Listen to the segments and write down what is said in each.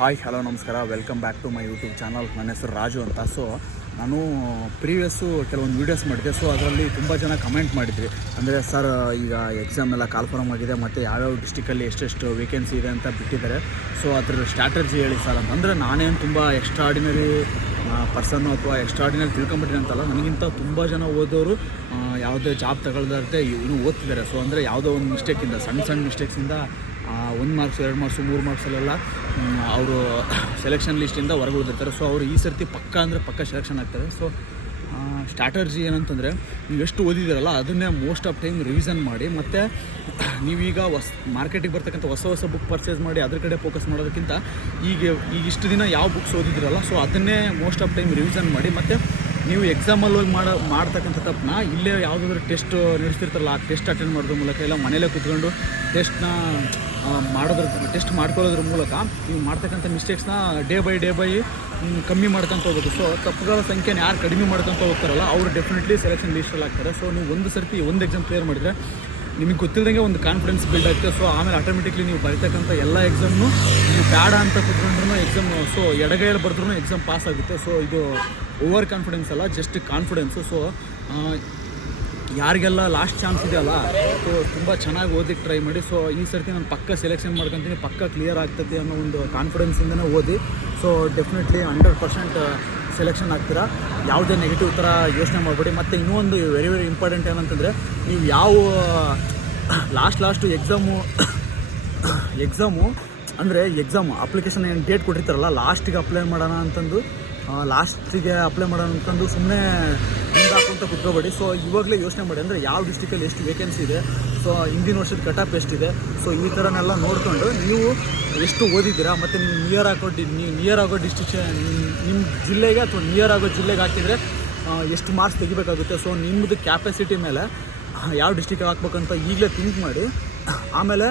Hi hello ನಮಸ್ಕಾರ, welcome back to my YouTube channel. ನನ್ನ ಹೆಸರು ರಾಜು ಅಂತ. ಸೊ ನಾನು ಪ್ರೀವಿಯಸ್ಸು ಕೆಲವೊಂದು ವೀಡಿಯೋಸ್ ಮಾಡಿದ್ದೆ. ಸೊ ಅದರಲ್ಲಿ ತುಂಬ ಜನ ಕಮೆಂಟ್ ಮಾಡಿದ್ರಿ, ಅಂದರೆ ಸರ್ ಈಗ ಎಕ್ಸಾಮ್ ಎಲ್ಲ ಕಾಲ್ಫಾರ್ಮ್ ಆಗಿದೆ ಮತ್ತು ಯಾವ್ಯಾವ ಡಿಸ್ಟಿಕಲ್ಲಿ ಎಷ್ಟೆಷ್ಟು ವೇಕೆನ್ಸಿ ಇದೆ ಅಂತ ಬಿಟ್ಟಿದ್ದಾರೆ. ಸೊ ಅದ್ರ ಸ್ಟ್ರಾಟಜಿ ಹೇಳಿ ಸರ್ ಅಂತಂದರೆ, ನಾನೇನು ತುಂಬ ಎಕ್ಸ್ಟ್ರಾಡಿನರಿ ಪರ್ಸನ್ನು ಅಥವಾ ಎಕ್ಸ್ಟ್ರಾಡಿನರಿ ತಿಳ್ಕೊಂಬಿಟ್ಟಿನಿ ಅಂತಲ್ಲ, ನನಗಿಂತ ತುಂಬ ಜನ ಓದೋರು ಯಾವುದೇ ಜಾಬ್ ತಗೊಳ್ದಾರ್ದೆ ಇನ್ನೂ ಓದ್ತಿದ್ದಾರೆ. ಸೊ ಅಂದರೆ ಯಾವುದೋ ಒಂದು ಮಿಸ್ಟೇಕಿಂದ, ಸಣ್ಣ ಮಿಸ್ಟೇಕ್ಸಿಂದ 1 ಮಾರ್ಕ್ಸ್ 2 ಮಾರ್ಕ್ಸು 3 ಮಾರ್ಕ್ಸಲ್ಲೆಲ್ಲ ಅವರು ಸೆಲೆಕ್ಷನ್ ಲಿಸ್ಟಿಂದ ಹೊರಗೆ ಉಳಿದಿರ್ತಾರೆ. ಸೊ ಅವರು ಈ ಸರ್ತಿ ಪಕ್ಕ ಅಂದರೆ ಪಕ್ಕ ಸೆಲೆಕ್ಷನ್ ಆಗ್ತಾರೆ. ಸೊ ಸ್ಟ್ರಾಟರ್ಜಿ ಏನಂತಂದರೆ, ನೀವು ಎಷ್ಟು ಓದಿದ್ದೀರಲ್ಲ ಅದನ್ನೇ ಮೋಸ್ಟ್ ಆಫ್ ಟೈಮ್ ರಿವಿಷನ್ ಮಾಡಿ, ಮತ್ತು ನೀವೀಗ ಮಾರ್ಕೆಟಿಗೆ ಬರ್ತಕ್ಕಂಥ ಹೊಸ ಬುಕ್ ಪರ್ಚೇಸ್ ಮಾಡಿ ಅದ್ರ ಕಡೆ ಫೋಕಸ್ ಮಾಡೋದಕ್ಕಿಂತ ಈಗ ಇಷ್ಟು ದಿನ ಯಾವ ಬುಕ್ಸ್ ಓದಿದ್ದೀರಲ್ಲ ಸೊ ಅದನ್ನೇ ಮೋಸ್ಟ್ ಆಫ್ ಟೈಮ್ ರಿವಿಷನ್ ಮಾಡಿ. ಮತ್ತು ನೀವು ಎಕ್ಸಾಮಲ್ಲಿ ಹೋಗಿ ಮಾಡ್ತಕ್ಕಂಥ ತಪ್ಪನ್ನ ಇಲ್ಲೇ ಯಾವುದಾದ್ರೂ ಟೆಸ್ಟ್ ನಡೆಸ್ತಿರ್ತಾರಲ್ಲ, ಆ ಟೆಸ್ಟ್ ಅಟೆಂಡ್ ಮಾಡೋದ್ರ ಮೂಲಕ, ಇಲ್ಲ ಮನೇಲೇ ಕೂತ್ಕೊಂಡು ಟೆಸ್ಟ್ ಮಾಡ್ಕೊಳ್ಳೋದ್ರ ಮೂಲಕ ನೀವು ಮಾಡ್ತಕ್ಕಂಥ ಮಿಸ್ಟೇಕ್ಸ್ನ ಡೇ ಬೈ ಕಮ್ಮಿ ಮಾಡ್ಕೊತ ಹೋಗೋದು. ಸೊ ತಪ್ಪುಗಳ ಸಂಖ್ಯೆನ ಯಾರು ಕಡಿಮೆ ಮಾಡ್ಕೊತ ಹೋಗ್ತಾರಲ್ಲ ಅವರು ಡೆಫಿನೆಟ್ಲಿ ಸೆಲೆಕ್ಷನ್ ಲಿಸ್ಟಲ್ಲಿ ಆಗ್ತಾರೆ. ಸೊ ನೀವು ಒಂದು ಎಕ್ಸಾಮ್ ಕ್ಲಿಯರ್ ಮಾಡಿದರೆ ನಿಮಗೆ ಗೊತ್ತಿಲ್ಲದಂಗೆ ಒಂದು ಕಾನ್ಫಿಡೆನ್ಸ್ ಬಿಲ್ಡ್ ಆಗುತ್ತೆ. ಸೊ ಆಮೇಲೆ ಆಟೋಮೆಟಿಕ್ಲಿ ನೀವು ಬರೀತಕ್ಕಂಥ ಎಲ್ಲ ಎಕ್ಸಾಮ್ನು ನೀವು ಬೇಡ ಅಂತ ಕೂತ್ಕೊಂಡ್ರೂ ಎಕ್ಸಾಮ್, ಸೊ ಎಡಗೈಯಲ್ಲಿ ಬರೆದ್ರೂ ಎಕ್ಸಾಮ್ ಪಾಸ್ ಆಗುತ್ತೆ. ಸೊ ಇದು ಓವರ್ ಕಾನ್ಫಿಡೆನ್ಸ್ ಅಲ್ಲ, ಜಸ್ಟ್ ಕಾನ್ಫಿಡೆನ್ಸು. ಸೊ ಯಾರಿಗೆಲ್ಲ ಲಾಸ್ಟ್ ಚಾನ್ಸ್ ಇದೆಯಲ್ಲ, ಸೊ ತುಂಬ ಚೆನ್ನಾಗಿ ಓದಿಕ್ಕೆ ಟ್ರೈ ಮಾಡಿ. ಸೊ ಈ ಸರ್ತಿ ನಾನು ಪಕ್ಕ ಸೆಲೆಕ್ಷನ್ ಮಾಡ್ಕೊತೀನಿ, ಪಕ್ಕ ಕ್ಲಿಯರ್ ಆಗ್ತದೆ ಅನ್ನೋ ಒಂದು ಕಾನ್ಫಿಡೆನ್ಸಿಂದನೇ ಓದಿ. ಸೊ ಡೆಫಿನೆಟ್ಲಿ 100% ಸೆಲೆಕ್ಷನ್ ಆಗ್ತೀರಾ. ಯಾವುದೇ ನೆಗೆಟಿವ್ ಥರ ಯೋಚನೆ ಮಾಡಬೇಡಿ. ಮತ್ತು ಇನ್ನೊಂದು ವೆರಿ ಇಂಪಾರ್ಟೆಂಟ್ ಏನಂತಂದರೆ, ನೀವು ಯಾವ ಲಾಸ್ಟು ಎಕ್ಸಾಮು ಅಂದರೆ ಎಕ್ಸಾಮು ಅಪ್ಲಿಕೇಶನ್ ಏನು ಡೇಟ್ ಕೊಟ್ಟಿರ್ತಾರಲ್ಲ, ಲಾಸ್ಟಿಗೆ ಅಪ್ಲೈ ಮಾಡೋಣ ಅಂತಂದು ಸುಮ್ಮನೆ ಹಿಂದೆ ಹಾಕೊಂತ ಕುತ್ಕೋಬೇಡಿ. ಸೊ ಇವಾಗಲೇ ಯೋಚನೆ ಮಾಡಿ, ಅಂದರೆ ಯಾವ ಡಿಸ್ಟಿಕಲ್ಲಿ ಎಷ್ಟು ವೇಕೆನ್ಸಿ ಇದೆ, ಸೊ ಹಿಂದಿನ ವರ್ಷದ ಕಟ್ ಆಫ್ ಎಷ್ಟಿದೆ, ಸೊ ಈ ಥರನೆಲ್ಲ ನೋಡಿಕೊಂಡು ನೀವು ಎಷ್ಟು ಓದಿದ್ದೀರಾ, ಮತ್ತು ನೀವು ನಿಯರ್ ಆಗೋ ಡಿಸ್ಟಿಕ್ಷನ್ ನಿಮ್ಮ ಜಿಲ್ಲೆಗೆ ಅಥವಾ ನಿಯರ್ ಆಗೋ ಜಿಲ್ಲೆಗೆ ಹಾಕಿದರೆ ಎಷ್ಟು ಮಾರ್ಕ್ಸ್ ತೆಗಿಬೇಕಾಗುತ್ತೆ. ಸೊ ನಿಮ್ಮದು ಕ್ಯಾಪಾಸಿಟಿ ಮೇಲೆ ಯಾವ ಡಿಸ್ಟಿಕ್ಗೆ ಹಾಕ್ಬೇಕಂತ ಈಗಲೇ ಥಿಂಕ್ ಮಾಡಿ. ಆಮೇಲೆ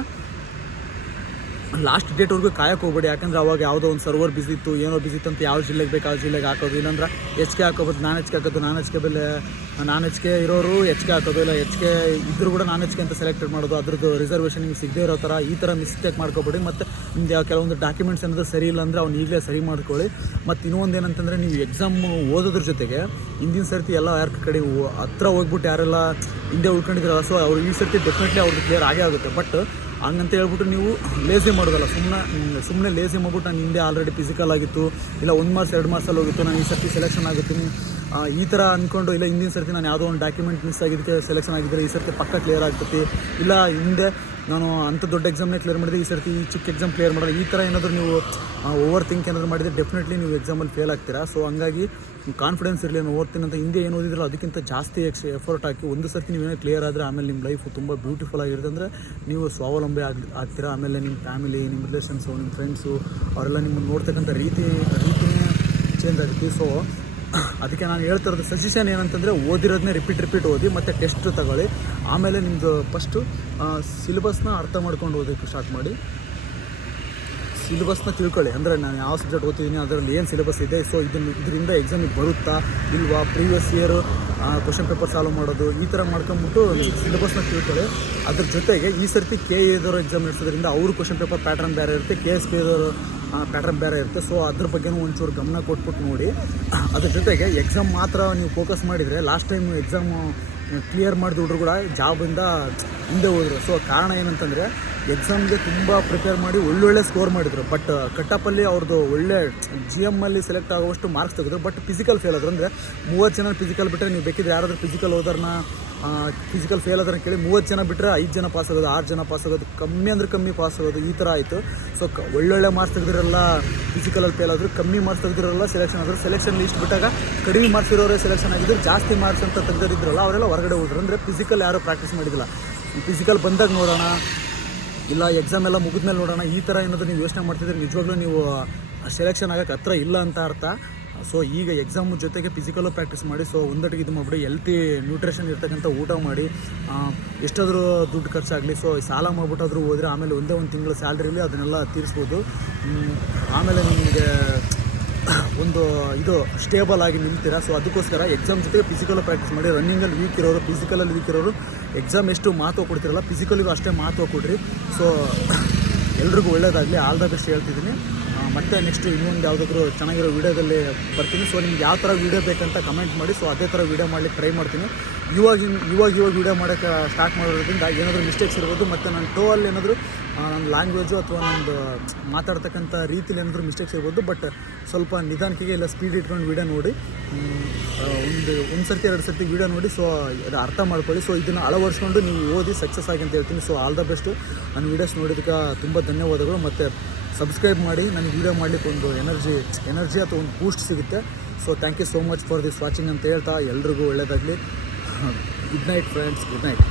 ಲಾಸ್ಟ್ ಡೇಟ್ವರೆಗೂ ಕಾಯಕ್ಕೆ ಹೋಗ್ಬೇಡಿ, ಯಾಕಂದರೆ ಅವಾಗ ಯಾವುದೋ ಒಂದು ಸರ್ವರ್ ಬಿಸಿ ಇತ್ತು, ಏನೋ ಬಿಸಿ ಇತ್ತು ಅಂತ ಯಾವ ಜಿಲ್ಲೆಗೆ ಬೇಕು ಆ ಜಿಲ್ಲೆಗೆ ಹಾಕೋದು. ಇಲ್ಲಾಂದ್ರೆ HK ಹಾಕೋಬೋದು, ನಾನ್ HK ಹಾಕೋದು, ನಾನ್ HK ಇರೋರು HK ಹಾಕೋದು, ಇಲ್ಲ HK ಇದ್ದರೂ ಕೂಡ ನಾನ್ HK ಅಂತ ಸೆಲೆಕ್ಟೆಡ್ ಮಾಡೋದು, ಅದ್ರದ್ದು ರಿಸರ್ವೇಷನ್ ನಿಮ್ಗೆ ಸಿಗದೇ ಇರೋ ಥರ ಈ ಥರ ಮಿಸ್ಟೇಕ್ ಮಾಡ್ಕೊಬೇಡಿ. ಮತ್ತು ನಿಮ್ದು ಕೆಲವೊಂದು ಡಾಕ್ಯುಮೆಂಟ್ಸ್ ಏನಾದರೂ ಸರಿ ಇಲ್ಲ ಅಂದರೆ ಅವ್ನು ಈಗಲೇ ಸರಿ ಮಾಡ್ಕೊಳ್ಳಿ. ಮತ್ತು ಇನ್ನೊಂದು ಏನಂತಂದರೆ, ನೀವು ಎಕ್ಸಾಮ್ ಓದೋದ್ರ ಜೊತೆಗೆ ಹಿಂದಿನ ಸರ್ತಿ ಎಲ್ಲ ಯಾರ ಕಡೆ ಹತ್ರ ಹೋಗ್ಬಿಟ್ಟು ಯಾರೆಲ್ಲ ಹಿಂದೆ ಉಳ್ಕೊಂಡಿದ್ದೀರಲ್ಲ, ಸೊ ಅವ್ರು ಈ ಸರ್ತಿ ಡೆಫಿನೆಟ್ಲಿ ಅವ್ರಿಗೆ ಕ್ಲಿಯರ್ ಆಗೇ ಆಗುತ್ತೆ. ಬಟ್ ಹಂಗಂತ ಹೇಳ್ಬಿಟ್ಟು ನೀವು ಲೇಸಿ ಮಾಡೋದಲ್ಲ, ಸುಮ್ಮನೆ ಲೇಸಿ ಮಾಡ್ಬಿಟ್ಟು ನಾನು ಹಿಂದೆ ಆಲ್ರೆಡಿ ಫಿಸಿಕಲ್ ಆಗಿತ್ತು, ಇಲ್ಲ 1 ಮಾರ್ಕ್ಸ್ 2 ಮಾರ್ಕ್ಸಲ್ಲಿ ಹೋಗಿತ್ತು, ನಾನು ಈ ಸರ್ತಿ ಸೆಲೆಕ್ಷನ್ ಆಗುತ್ತೀನಿ ಈ ಥರ ಅಂದ್ಕೊಂಡು, ಇಲ್ಲ ಹಿಂದಿನ ಸರ್ತಿ ನಾನು ಯಾವುದೋ ಒಂದು ಡಾಕ್ಯುಮೆಂಟ್ ಮಿಸ್ ಆಗಿದ್ದಕ್ಕೆ ಸೆಲೆಕ್ಷನ್ ಆಗಿದ್ದರೆ ಈ ಸರ್ತಿ ಪಕ್ಕ ಕ್ಲಿಯರ್ ಆಗ್ತೈತಿ, ಇಲ್ಲ ಹಿಂದೆ ನಾನು ಅಂಥ ದೊಡ್ಡ ಎಕ್ಸಾಮ್ನೇ ಕ್ಲಿಯರ್ ಮಾಡಿದೆ ಈ ಸರ್ತಿ ಈ ಚಿಕ್ಕ ಎಕ್ಸಾಮ್ ಕ್ಲಿಯರ್ ಮಾಡೋದು, ಈ ಥರ ಏನಾದರೂ ನೀವು ಓವರ್ ಥಿಂಕ್ ಏನಾದರೂ ಮಾಡಿದರೆ ಡೆಫಿನೆಟ್ಲಿ ನೀವು ಎಕ್ಸಾಮಲ್ಲಿ ಫೇಲ್ ಆಗ್ತೀರಾ. ಸೊ ಹಂಗಾಗಿ ಕಾನ್ಫಿಡೆನ್ಸ್ ಇರಲಿ, ನಾನು ಓದ್ತೀನಿ ಅಂತ ಹಿಂದೆ ಏನು ಓದಿದ್ರಲ್ಲ ಅದಕ್ಕಿಂತ ಜಾಸ್ತಿ ಎಫರ್ಟ್ ಹಾಕಿ ಒಂದು ಸರ್ತಿ ನೀವೇನೋ ಕ್ಲಿಯರ್ ಆದರೆ ಆಮೇಲೆ ನಿಮ್ಮ ಲೈಫು ತುಂಬ ಬ್ಯೂಟಿಫುಲ್ ಆಗಿರುತ್ತೆ. ಅಂದರೆ ನೀವು ಸ್ವಾವಲಂಬಿ ಆಗ್ತೀರಾ. ಆಮೇಲೆ ನಿಮ್ಮ ಫ್ಯಾಮಿಲಿ, ನಿಮ್ಮ ರಿಲೇಷನ್ಸು, ನಿಮ್ಮ ಫ್ರೆಂಡ್ಸು ಅವರೆಲ್ಲ ನಿಮ್ಮನ್ನು ನೋಡ್ತಕ್ಕಂಥ ರೀತಿಯೇ ಚೇಂಜ್ ಆಗುತ್ತೆ. ಸೊ ಅದಕ್ಕೆ ನಾನು ಹೇಳ್ತಿರೋದು ಸಜೆಷನ್ ಏನಂತಂದರೆ, ಓದಿರೋದನ್ನೇ ರಿಪೀಟ್ ಓದಿ, ಮತ್ತು ಟೆಸ್ಟ್ ತಗೊಳ್ಳಿ. ಆಮೇಲೆ ನಿಮ್ಮದು ಫಸ್ಟು ಸಿಲೆಬಸ್ನ ಅರ್ಥ ಮಾಡ್ಕೊಂಡು ಓದೋಕ್ಕೆ ಸ್ಟಾರ್ಟ್ ಮಾಡಿ. ಸಿಲೆಬಸ್ನ ತಿಳ್ಕೊಳ್ಳಿ, ಅಂದರೆ ನಾನು ಯಾವ ಸಬ್ಜೆಕ್ಟ್ ಓದ್ತಿದ್ದೀನಿ ಅದರಲ್ಲಿ ಏನು ಸಿಲೆಬಸ್ ಇದೆ, ಸೊ ಇದರಿಂದ ಎಕ್ಸಾಮಿಗೆ ಬರುತ್ತಾ ಇಲ್ವಾ, previous year question paper solve ಮಾಡೋದು, ಈ ಥರ ಮಾಡ್ಕೊಂಬಿಟ್ಟು ಸಿಲೆಬಸ್ನ ತಿಳ್ಕೊಳ್ಳಿ. ಅದ್ರ ಜೊತೆಗೆ ಈ ಸರ್ತಿ KA ಎಕ್ಸಾಮ್ ನಡೆಸೋದ್ರಿಂದ ಅವರು ಕ್ವಶನ್ ಪೇಪರ್ ಪ್ಯಾಟ್ರನ್ ಬೇರೆ ಇರುತ್ತೆ, KSP ಪ್ಯಾಟ್ರನ್ ಬೇರೆ ಇರುತ್ತೆ. ಸೊ ಅದ್ರ ಬಗ್ಗೆನೂ ಒಂಚೂರು ಗಮನ ಕೊಟ್ಬಿಟ್ಟು ನೋಡಿ. ಅದ್ರ ಜೊತೆಗೆ ಎಕ್ಸಾಮ್ ಮಾತ್ರ ನೀವು ಫೋಕಸ್ ಮಾಡಿದರೆ, ಲಾಸ್ಟ್ ಟೈಮ್ ಎಕ್ಸಾಮು ಕ್ಲಿಯರ್ ಮಾಡಿದ ಹುಡುಗರು ಕೂಡ ಜಾಬಿಂದ ಹಿಂದೆ ಹೋದರು. ಸೊ ಕಾರಣ ಏನಂತಂದರೆ, ಎಕ್ಸಾಮ್ಗೆ ತುಂಬ ಪ್ರಿಪೇರ್ ಮಾಡಿ ಒಳ್ಳೊಳ್ಳೆ ಸ್ಕೋರ್ ಮಾಡಿದರು, ಬಟ್ ಕಟ್ಟಪ್ಪಲ್ಲಿ ಅವ್ರದ್ದು ಒಳ್ಳೆ GM ಸೆಲೆಕ್ಟ್ ಆಗುವಷ್ಟು ಮಾರ್ಕ್ಸ್ ತೆಗೆದ್ರು, ಬಟ್ ಫಿಸಿಕಲ್ ಫೇಲ್ ಆದರು. ಅಂದರೆ 30 ಜನ ಫಿಸಿಕಲ್ ಬಿಟ್ಟರೆ, ನೀವು ಬೇಕಿದ್ರೆ ಯಾರಾದರೂ ಫಿಸಿಕಲ್ ಫೇಲ್ ಆದ್ರೆ ಕೇಳಿ, 30 ಜನ ಬಿಟ್ಟರೆ 5 ಜನ ಪಾಸ್ ಆಗೋದು, 6 ಜನ ಪಾಸ್ ಆಗೋದು, ಕಮ್ಮಿ ಪಾಸ್ ಆಗೋದು, ಈ ಥರ ಆಯಿತು. ಸೊ ಒಳ್ಳೊಳ್ಳೆ ಮಾರ್ಕ್ಸ್ ತೆಗೆದಿರಲ್ಲ ಫಿಸಿಕಲಲ್ಲಿ ಫೇಲ್ ಆದರೂ, ಕಮ್ಮಿ ಮಾರ್ಕ್ಸ್ ತೆಗೆದಿರಲ್ಲ ಸೆಲೆಕ್ಷನ್ ಆದರು. ಸೆಲೆಕ್ಷನ್ ಲಿಸ್ಟ್ ಬಿಟ್ಟಾಗ ಕಡಿಮೆ ಮಾರ್ಕ್ಸ್ ಇರೋರೇ ಸೆಲೆಕ್ಷನ್ ಆಗಿದ್ರು, ಜಾಸ್ತಿ ಮಾರ್ಕ್ಸ್ ಅಂತ ತೆಗೆದಿದ್ರಲ್ಲ ಅವರೆಲ್ಲ ಹೊರಗಡೆ ಹೋದ್ರು. ಅಂದರೆ ಫಿಸಿಕಲ್ ಯಾರೂ ಪ್ರಾಕ್ಟೀಸ್ ಮಾಡಿದಿಲ್ಲ, ಫಿಸಿಕಲ್ ಬಂದಾಗ ನೋಡೋಣ, ಇಲ್ಲ ಎಕ್ಸಾಮ್ ಎಲ್ಲ ಮುಗಿದ್ಮೇಲೆ ನೋಡೋಣ, ಈ ಥರ ಏನಾದರೂ ನೀವು ಯೋಚನೆ ಮಾಡ್ತಿದ್ರೆ ನಿಜವಾಗ್ಲೂ ನೀವು ಸೆಲೆಕ್ಷನ್ ಆಗೋಕ್ಕೆ ಹತ್ರ ಇಲ್ಲ ಅಂತ ಅರ್ಥ. ಸೊ ಈಗ ಎಕ್ಸಾಮ್ ಜೊತೆಗೆ ಫಿಸಿಕಲ್ಲು ಪ್ರಾಕ್ಟೀಸ್ ಮಾಡಿ. ಸೊ ಒಂದೊಟ್ಟಿಗೆ ಇದು ಮಾಡಿಬಿಡಿ, ಹೆಲ್ತಿ ನ್ಯೂಟ್ರಿಷನ್ ಇರ್ತಕ್ಕಂಥ ಊಟ ಮಾಡಿ, ಎಷ್ಟಾದರೂ ದುಡ್ಡು ಖರ್ಚಾಗಲಿ, ಸೊ ಸಾಲ ಮಾಡಿಬಿಟ್ಟಾದರೂ ಹೋದರೆ ಆಮೇಲೆ ಒಂದೇ ಒಂದು ತಿಂಗಳ ಸ್ಯಾಲ್ರಿಲಿ ಅದನ್ನೆಲ್ಲ ತೀರಿಸ್ಬೋದು. ಆಮೇಲೆ ನಿಮಗೆ ಒಂದು ಇದು ಸ್ಟೇಬಲ್ ಆಗಿ ನಿಲ್ತೀರಾ. ಸೊ ಅದಕ್ಕೋಸ್ಕರ ಎಕ್ಸಾಮ್ ಜೊತೆಗೆ ಫಿಸಿಕಲ್ ಪ್ರಾಕ್ಟೀಸ್ ಮಾಡಿ. ರನ್ನಿಂಗಲ್ಲಿ ವೀಕ್ ಇರೋರು, ಫಿಸಿಕಲಲ್ಲಿ ವೀಕ್ ಇರೋರು ಎಕ್ಸಾಮ್ ಎಷ್ಟು ಮಹತ್ವ ಕೊಡ್ತಿರಲ್ಲ ಫಿಸಿಕಲಿಗೂ ಅಷ್ಟೇ ಮಹತ್ವ ಕೊಡ್ರಿ. ಸೊ ಎಲ್ರಿಗೂ ಒಳ್ಳೆಯದಾಗಲಿ, ಆಲ್ ದ ಬೆಸ್ಟ್ ಹೇಳ್ತಿದ್ದೀನಿ. ಮತ್ತೆ ನೆಕ್ಸ್ಟ್ ಇನ್ನೊಂದು ಯಾವುದಾದ್ರೂ ಚೆನ್ನಾಗಿರೋ ವೀಡಿಯೋದಲ್ಲಿ ಬರ್ತೀನಿ. ಸೊ ನಿಮ್ಗೆ ಯಾವ ಥರ ವೀಡಿಯೋ ಬೇಕಂತ ಕಮೆಂಟ್ ಮಾಡಿ. ಸೊ ಅದೇ ಥರ ವೀಡಿಯೋ ಮಾಡಲಿಕ್ಕೆ ಟ್ರೈ ಮಾಡ್ತೀನಿ. ಇವಾಗ ವೀಡಿಯೋ ಮಾಡೋಕ್ಕೆ ಸ್ಟಾರ್ಟ್ ಮಾಡೋದ್ರಿಂದ ಏನಾದರೂ ಮಿಸ್ಟೇಕ್ಸ್ ಇರ್ಬೋದು, ಮತ್ತು ನನ್ನ ಟೋಲ್ಲಿ ಏನಾದರೂ ನನ್ನ ಲ್ಯಾಂಗ್ವೇಜು ಅಥವಾ ನಂದು ಮಾತಾಡ್ತಕ್ಕಂಥ ರೀತಿಲಿ ಏನಾದರೂ ಮಿಸ್ಟೇಕ್ಸ್ ಇರ್ಬೋದು. ಬಟ್ ಸ್ವಲ್ಪ ನಿಧಾನಕ್ಕೆ ಇಲ್ಲ ಸ್ಪೀಡ್ ಇಟ್ಕೊಂಡು ವೀಡಿಯೋ ನೋಡಿ, ಒಂದು ಸರ್ತಿ 2 ಸರ್ತಿ ವೀಡಿಯೋ ನೋಡಿ. ಸೊ ಅದು ಅರ್ಥ ಮಾಡ್ಕೊಳ್ಳಿ. ಸೊ ಇದನ್ನು ಅಳವಡಿಸ್ಕೊಂಡು ನೀವು ಓದಿ ಸಕ್ಸಸ್ ಆಗಿ ಅಂತ ಹೇಳ್ತೀನಿ. So all the best. ನನ್ನ ವೀಡಿಯೋಸ್ ನೋಡೋದಕ್ಕೆ ತುಂಬ ಧನ್ಯವಾದಗಳು. ಮತ್ತು ಸಬ್ಸ್ಕ್ರೈಬ್ ಮಾಡಿ. ನನಗೆ ವೀಡಿಯೋ ಮಾಡಲಿಕ್ಕೆ ಒಂದು ಎನರ್ಜಿ ಅಥವಾ ಒಂದು ಬೂಸ್ಟ್ ಸಿಗುತ್ತೆ. So thank you so much for this watching ಅಂತ ಹೇಳ್ತಾ ಎಲ್ರಿಗೂ ಒಳ್ಳೆಯದಾಗಲಿ. Good night friends, good night.